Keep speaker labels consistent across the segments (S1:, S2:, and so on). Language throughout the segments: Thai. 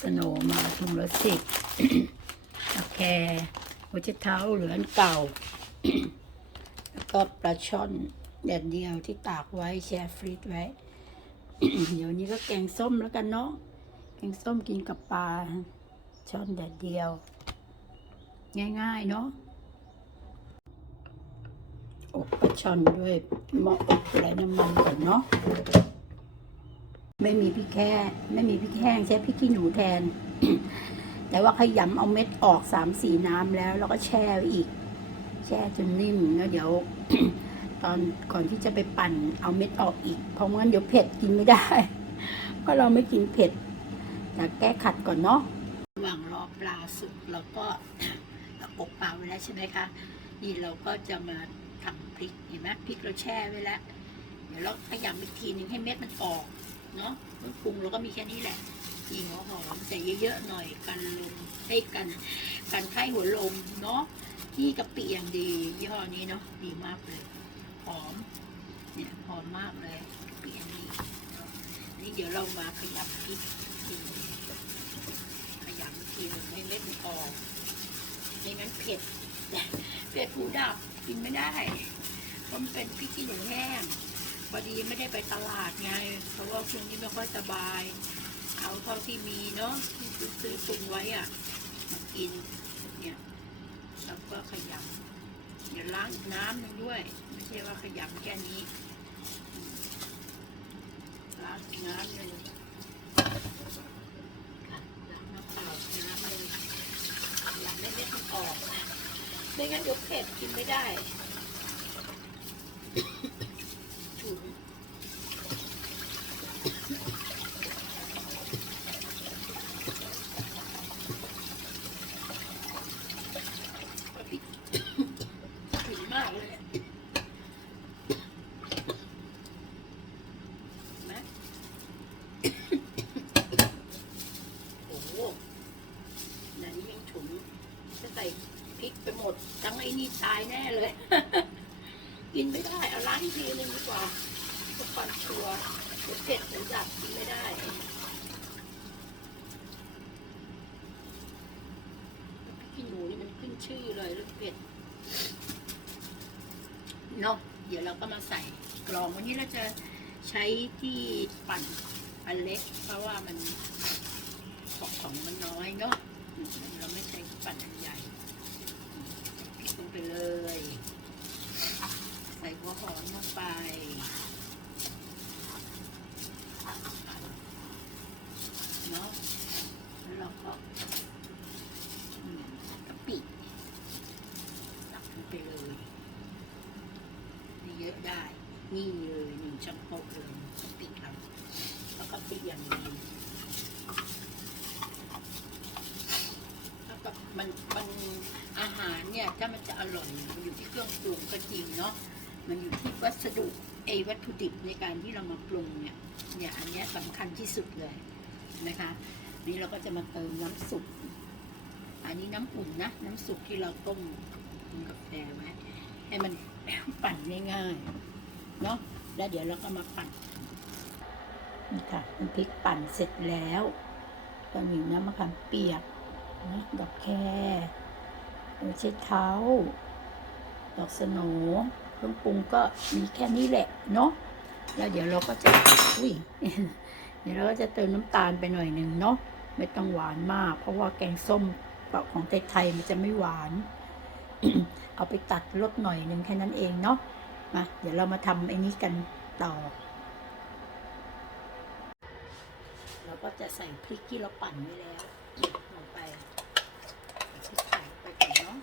S1: สโนมาถุงละสิบตะแคร์หัวชเท้าเหลือนเก่า แล้วก็ปลาช่อนแดดเดียวที่ตากไว้แช่ฟรีซไว้ เดี๋ยวนี้ก็แกงส้มแล้วกันเนาะ แกงส้มกินกับปลาช่อนแดดเดียว ง่ายๆเนาะอบปลาช่อนด้วยหม้ออบไร้น้ำมันก่อนเนาะ ไม่มีพริกแค่ไม่มีพริกแห้งใช้พริกขี้หนูแทน แต่ว่าขยำเอาเม็ดออกสามสี่น้ำแล้ว แล้วก็แช่อีก แช่จนนิ่มแล้วเดี๋ยว ตอนก่อนที่จะไปปั่นเอาเม็ดออกอีก เพราะงั้นเดี๋ยวเผ็ดกินไม่ได้ ก็เราไม่กินเผ็ดแต่แก้ขัดก่อนเนาะระหว่างรอปลาสุกเราก็อบปลาไว้แล้วใช่ไหมคะ นี่เราก็จะมาทำพริกเห็นไหมพริกเราแช่ไว้แล้ว เดี๋ยวเราขยำอีกทีหนึ่งให้เม็ดมันออก เนาะเครื่องปรุงเราก็มีแค่นี้แหละมีหัวหอมใส่เยอะๆหน่อยกันลมให้กันกันไข้หัวลมเนาะที่กะปิอย่างดียี่ห้อนี้เนาะดีมากเลยหอมเนี่ยหอมมากเลยกะปิอันนี้เนาะนี่เดี๋ยวเรามาขยำพริกทีหนึ่งขยำอีกทีหนึ่งให้เม็ดมันออกไม่งั้นเผ็ดเผ็ดหูดับกินไม่ได้เพราะมันเป็นพริกขี้หนูแห้ง พอดีไม่ได้ไปตลาดไง เพราะว่าช่วงนี้ไม่ค่อยสบาย เอาเท่าที่มีเนาะที่ซื้อตุนไว้อะมากินเนี่ยแล้วก็ขยำเดี๋ยวล้างน้ำหนึ่งด้วย ไม่ใช่ว่าขยำแค่นี้ล้างน้ำหนึ่งล้างน้ำเปล่าน้ำหนึ่งขยำไม่เม็ดมันออกไม่งั้นเดี๋ยวเผ็ดกินไม่ได้ ถึงมากเลยเห็นไหม โอ้โหอันนี้ยังฉุนจะใส่พริกไปหมด ทั้งไอ้นี่ตายแน่เลย กินไม่ได้ เอาล้างทีนึงดีกว่าเพื่อความชัวร์เดี๋ยวเผ็ดเดี๋ยวจัดกินไม่ได้พริกขี้หนูนี่มันขึ้นชื่อเลยรสเผ็ดเนาะเดี๋ยวเราก็มาใส่กรองวันนี้เราจะใช้ที่ปั่นอันเล็ก เพราะว่ามันของของมันน้อยเนาะเราไม่ใช้ปั่นอันใหญ่ลงไปเลย ใส่หัวหอมลงไปเนาะแล้วเราก็อืมกะปิตักลงไปเลย นี่เยอะ ได้ นี่เลยหนึ่งช้อนโต๊ะเลยกะปิครับแล้วก็ปิอย่างดีแล้วก็มันมันอาหารเนี่ยถ้ามันจะอร่อยมันอยู่ที่เครื่องปรุงก็จริงเนาะมันอยู่ที่วัสดุไอ้วัตถุดิบในการที่เรามาปรุงเนี่ยเนี่ยอันนี้สำคัญที่สุดเลยนะคะ นี่เราก็จะมาเติมน้ำสุกอันนี้น้ำอุ่นนะ น้ำสุกที่เราต้มกินกาแฟไว้ให้มัน ปั่นง่ายๆเนาะแล้วเดี๋ยวเราก็มาปั่นนี่ค่ะน้ำพริกปั่นเสร็จแล้วก็มีน้ำมะขามเปียกนะดอกแครหัวไชเท้า ดอกสโนเครื่องปรุงก็มีแค่นี้แหละเนาะแล้วเดี๋ยวเราก็จะอุ้ยเดี๋ยวเราก็จะเติมน้ำตาลไปหน่อยหนึ่งเนาะไม่ต้องหวานมาก เพราะว่าแกงส้มของไทยๆมันจะไม่หวาน เอาไปตัดลดหน่อยหนึ่งแค่นั้นเองเนาะมาเดี๋ยวเรามาทำไอ้นี้กันต่อ เราก็จะใส่พริกที่เราปั่นไว้แล้วลงไปพริกไทยไปก่อนเนาะ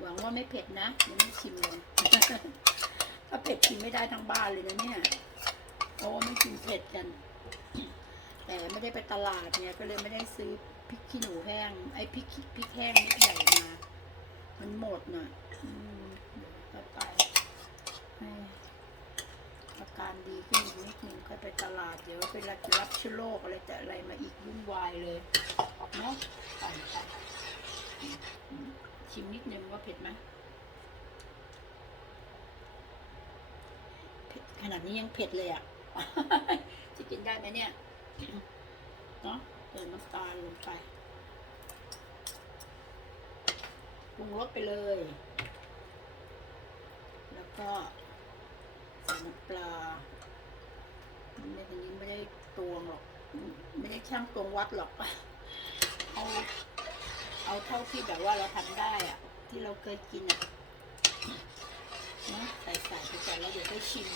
S1: หวังว่าไม่เผ็ดนะยังไม่ชิมเลยถ้าเผ็ดกินไม่ได้ทั้งบ้านเลยนะเนี่ยเพราะว่าไม่กินเผ็ดกัน แต่ไม่ได้ไปตลาดเนี่ยก็เลยไม่ได้ซื้อ พริกขี้หนูแห้ง ไอ้พริกพริกแห้งนิดใหญ่มา มันหมดน่ะอืมเดี๋ยก็ไปให้อาการดีขึ้นนิดนึงค่อยไปตลาดเดี๋ยวไปรับรับเชื้อโรคอะไรแต่อะไรมาอีกวุ่นวายเลยเนาะไปไปอืมชิมนิดนึงว่าเผ็ดไหมขนาดนี้ยังเผ็ดเลยอะ จะกินได้ไหมเนี่ย ติมน้ำตาลลงไปปรุงรสไปเลย แล้วก็ใส่น้ำปลาในตรงนี้ไม่ได้ตวงหรอก ไม่ได้ช่างตวงวัดหรอก เอา เอาเท่าที่แบบว่าเราทำได้อะที่เราเคยกินอะนะใส่ใส่ไปก่อนแล้วเดี๋ยวค่อยชิม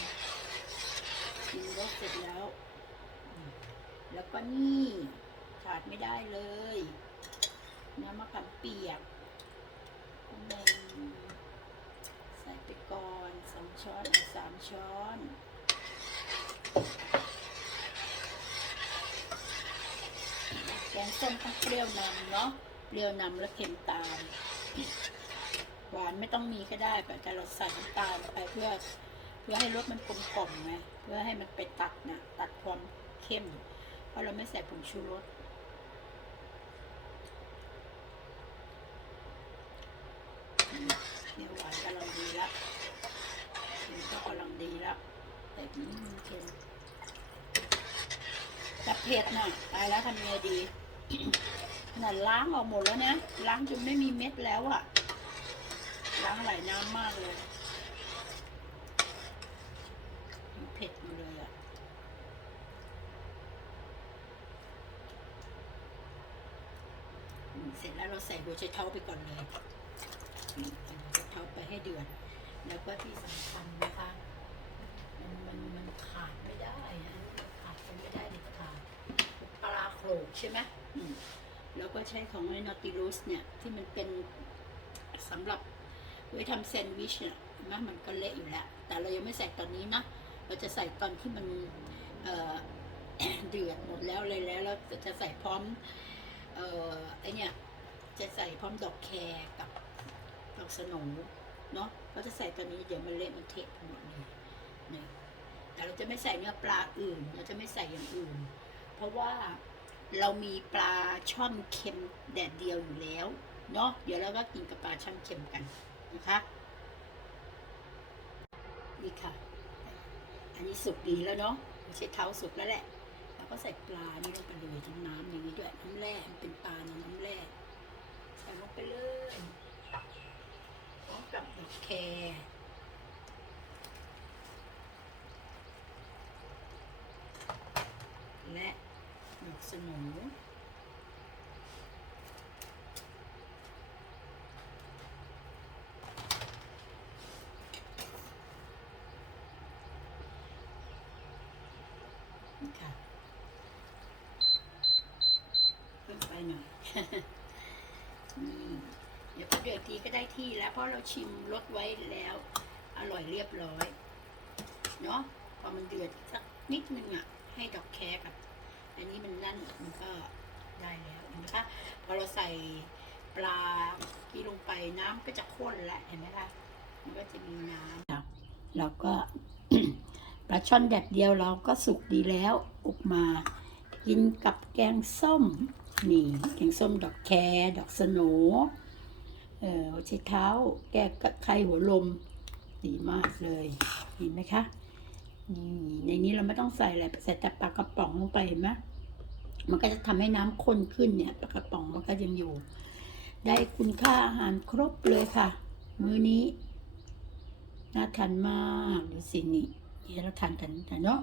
S1: ชิมรสเสร็จแล้ว แล้วก็นี่ ขาดไม่ได้เลยน้ำมะขามเปียกหนึ่งใส่ไปก่อนสองช้อนสามช้อนแกงส้มต้องเปรี้ยวนำเนาะเปรี้ยวนำแล้วเค็มตาม หวานไม่ต้องมีก็ได้แต่เราใส่น้ำตาลไปเพื่อ เพื่อให้รสมันกลมกล่อมไงเพื่อให้มันไปตัดนะตัดความเข้ม เพราะเราไม่ใส่ผงชูรสเนี่ยหวาน ก็ก็กำลังดีละแต่อืมเค็มแต่เผ็ดน่ะตายแล้วทำไงดีขนาดล้างออกหมดแล้วนี่ยล้างจนไม่มีเม็ดแล้วอะล้างหลายน้ำมากเลยเผ็ดอยู่เลยอะเสร็จแล้วเราใส่หัวไชเท้าไปก่อนเลยหัวไชเท้าไปให้เดือด แล้วก็ที่สำคัญนะคะ มันมันมันขาดไม่ได้นะขาดไปไม่ได้เด็ดขาดปลาโขลกใช่ไหมแล้วก็ใช้ของไอ้นอติลูสเนี่ย ที่มันเป็นสำหรับไว้ทำแซนด์วิชเนี่ยเห็นมันก็เละอยู่แล้ว แต่เรายังไม่ใส่ตอนนี้นะ เราจะใส่ตอนที่มันเเดือดหมดแล้วเลยแล้วเราจะใส่พร้อมเออไอเนี่ยจะใส่พร้อมดอกแครกับดอกสโหน เนาะเราจะใส่ตอนนี้เดี๋ยวมันเละมันเทะไปหมดเลยเนี่ยแต่เราจะไม่ใส่เนื้อปลาอื่น เราจะไม่ใส่อย่างอื่น เพราะว่าเรามีปลาช่อนเค็มแดดเดียวอยู่แล้วเนาะเดี๋ยวเราก็กินกับปลาช่อนเค็มกันนะคะนี่ค่ะ อันนี้สุกดีแล้วเนาะไม่ใช่เท้าสุกแล้วแหละเราก็ใส่ปลานี่ลงไปเลยทั้งน้ำอย่างนี้ด้วยน้ำแร่มันเป็นปลานน้ำแร่ใส่ลงไปเลยพร้อมกับดอก แครและดอกสโหนนี่ค่ะเพิ่มไปหน่อย นี่ ดี๋ยวเดือดทีก็ได้ที่แล้วเพราะเราชิมรสไว้แล้ว อร่อยเรียบร้อยเนาะพอมันเดือดสักนิดนึงอะ ให้ดอกแครกับ อันนี้มันนั่นมันก็ได้แล้วนไหมคะพอเราใส่ปลาที่ลงไปน้ำก็จะข้นละเห็นไหมคะมันก็จะมีน้ำแล้วก็ปลาช่อนแดดเดียวเราก็สุกดีแล้วออกมา กินกับแกงส้มนี่แกงส้มดอกแครดอกสโหน เออหัวไชเท้า แก้ไข้หัวลม ดีมากเลยเห็นไหมคะนี่ในนี้เราไม่ต้องใส่อะไรใส่แต่ปลากระป๋องลงไปเห็นไหมมันก็จะทำให้น้ำข้นขึ้นเนี่ยปลากระป๋องมันก็ยังอยู่ ได้คุณค่าอาหารครบเลยค่ะ มื้อนี้น่าทานมากดูสินี่เดี๋ยวเราทานกันนะเนาะ